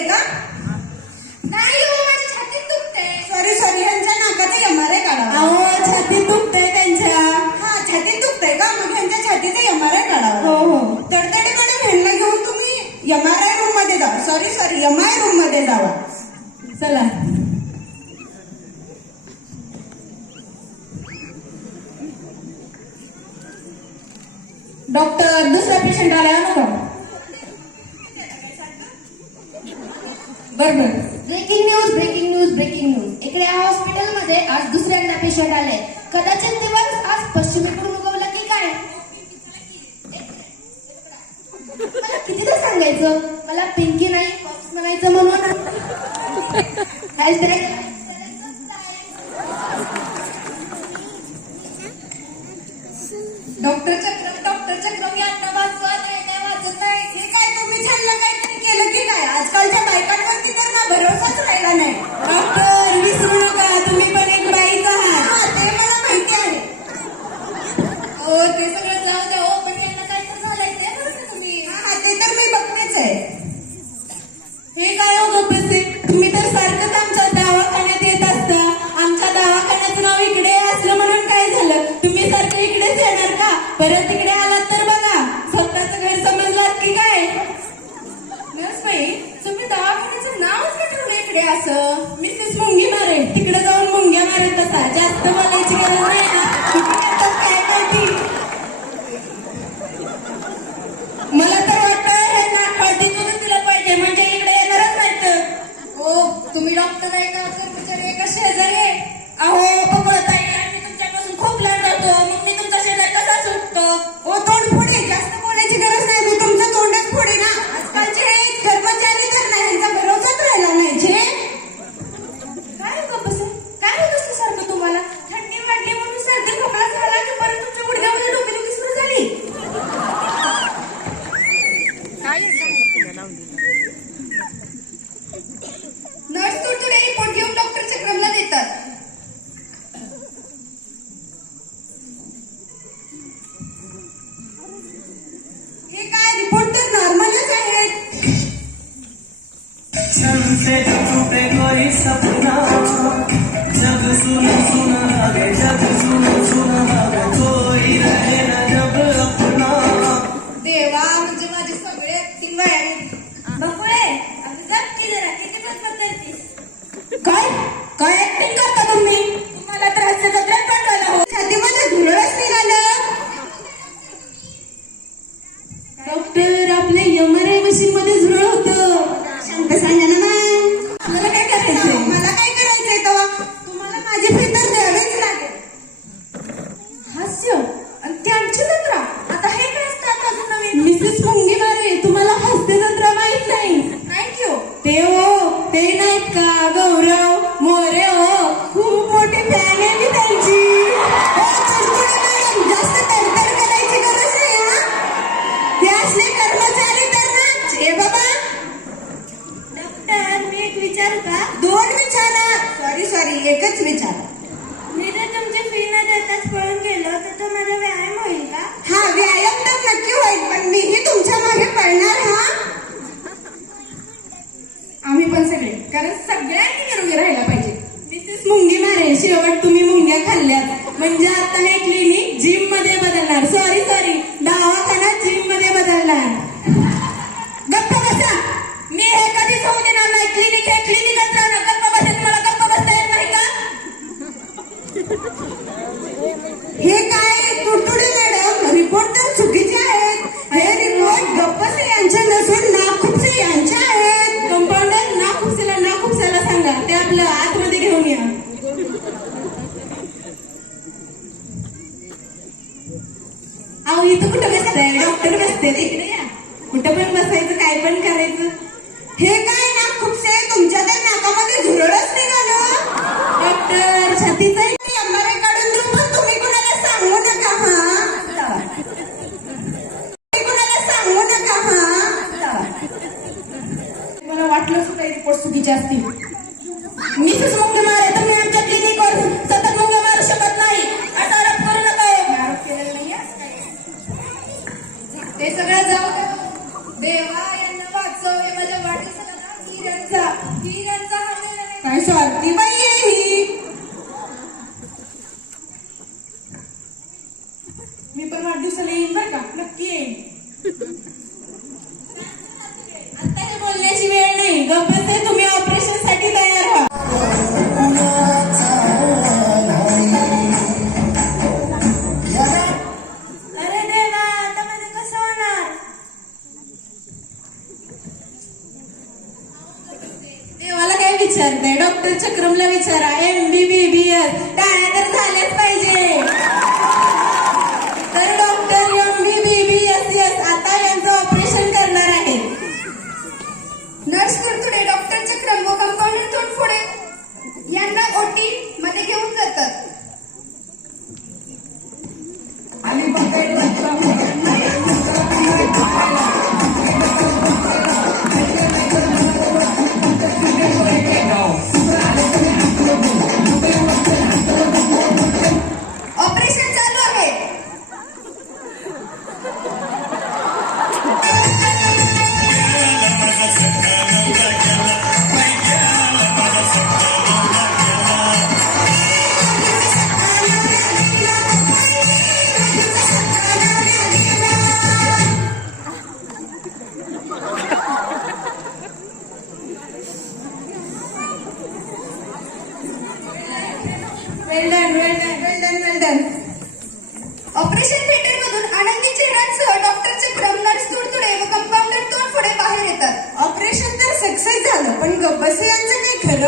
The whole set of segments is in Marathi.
आहे का? नाही हो छातीत दुखते. सॉरी सॉरी यांच्या नाकाचा एमआर आहे काढा. अहो दुखते त्यांच्या. हा छातीत दुखते का? मग यांच्या छातीचा एमआर आहे काढा. हो हो. तडतडीकडे भेंडला घेऊन तुम्ही एमआर आय रूममध्ये जावा. सॉरी सॉरी एम आय रूममध्ये जावा. चला. डॉक्टर दुसरा पेशंट आला नको cyber breaking news breaking news breaking news इकडे या हॉस्पिटलमध्ये आज दुसऱ्यांदा पेशंट आले कदाचित दिवस आज पश्चिमेकडून उगवलं की काय मला कितीदा सांगायचं मला पिंकी नाही पॉप्स म्हणायचं म्हणून हेल्थ डॉक्टरच्या क्रम डॉक्टरच्या क्रम यांना वाचवा काय वाचत नाही काय तुम्ही छानलं काय केलं की काय आजकालच्या बायकांवरती तर ना भरोसाच राहिला नाही. criação, Mrs. Moon तुझे टूटे कोई सपना. जब सुन सुन आगे जब सुन सुन आगे कोई रहे न जब अपना. देवा म्हणजे माझे सगळे किंवा बकुळे जप की जरा किती पत्ता करतीस काय? काय? clinic at विचारताय डॉक्टर चक्रमला विचारा एम बी बी बी एस टाळ्या तर झाल्याच पाहिजे.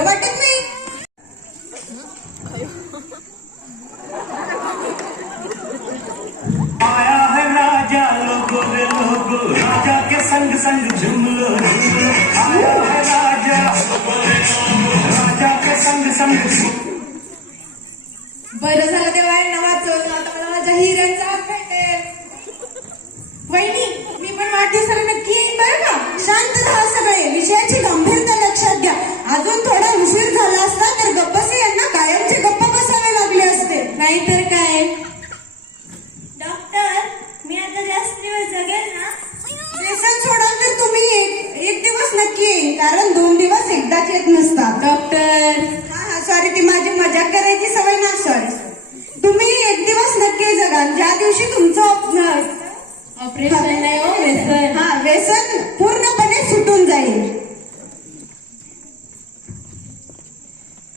खरं वाटत नाही? आया है राजा लोगो रे लोगो राजा के संग संग झूम लो राजा राजा के संग संग बरं झालं तेव्हा यांना वाचवलं आता मला माझ्या हिऱ्यांचा असते नाहीतर काय? डॉक्टर मी आता जास्त दिवस जगेल ना? व्यसन सोडाल तर तुम्ही एक एक दिवस नक्की येईल कारण दोन दिवस एकदाच येत नसतात. डॉक्टर हा हा सॉरी ती माझी मजाक करायची सवय ना सॉरी तुम्ही एक दिवस नक्की जगाल ज्या दिवशी तुमचं ऑप- ऑपरेशन नाही हो व्यसन. हा व्यसन पूर्णपणे सुटून जाईल.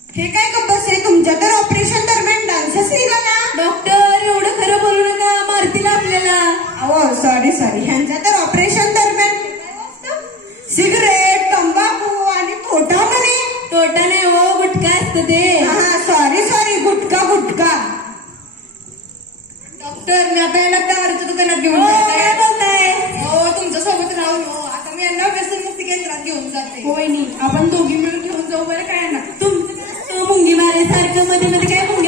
हे काय गप्पस आहे तुमच्या तर ऑपरेशन निघाला डॉक्टर एवढं खरं बोलू नका मारतील आपल्याला. अहो सॉरी सॉरी ह्यांच्या तर ऑपरेशन दरम्यान सिगरेट तंबाखू आणि पोटा म्हणे तोटा नाही हो गुटखा असतं ते. हा sorry sorry gutkha gutkha doctor मी आता यांना दारूच्या दुकानात घेऊन हो. काय बोलताय? हो तुमच्यासोबत राहून हो. आता मी यांना व्यसन मुक्ती केंद्रात घेऊन जाते. होय नी आपण दोघी मिळून घेऊन जाऊ बरं काय ना तुमचं मुंगी मारायसारखं मध्ये मध्ये काय मारत